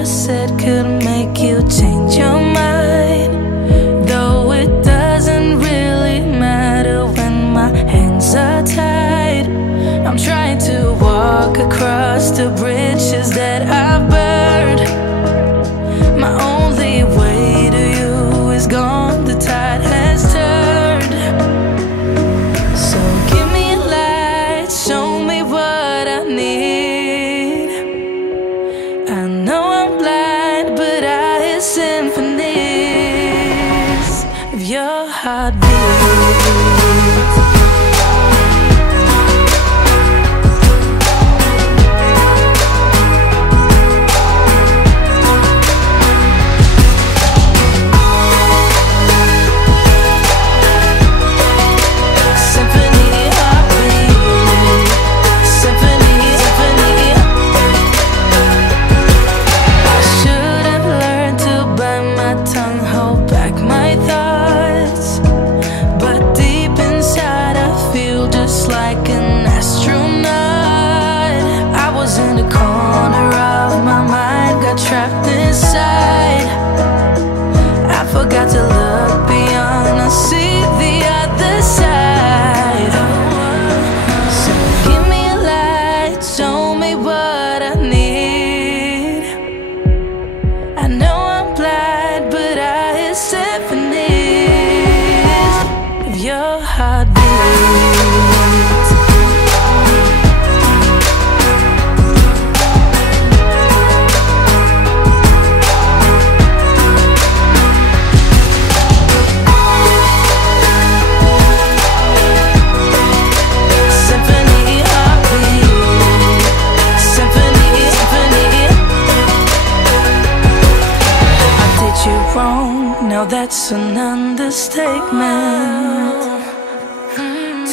I said could make you change your mind. Though it doesn't really matter when my hands are tied. I'm trying to walk across the bridges that I've burned. My only way to you is gone, the tide has turned. So give me a light, show me what I need. I know I'm blind, but I hear symphonies of your heartbeat. Trapped inside, I forgot to look beyond. I see the other side. So give me a light, show me what I need. I know I'm blind, but I hear symphonies of your heartbeat. Now that's an understatement.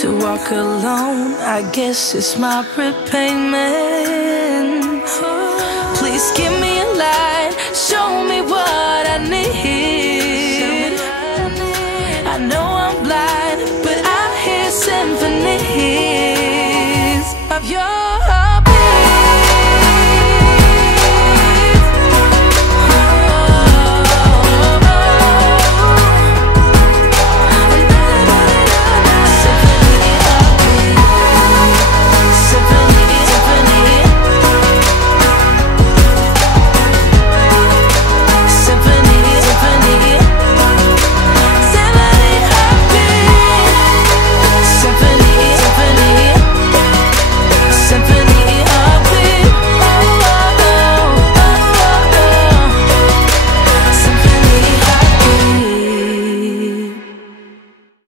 To walk alone, I guess it's my repayment. Please give me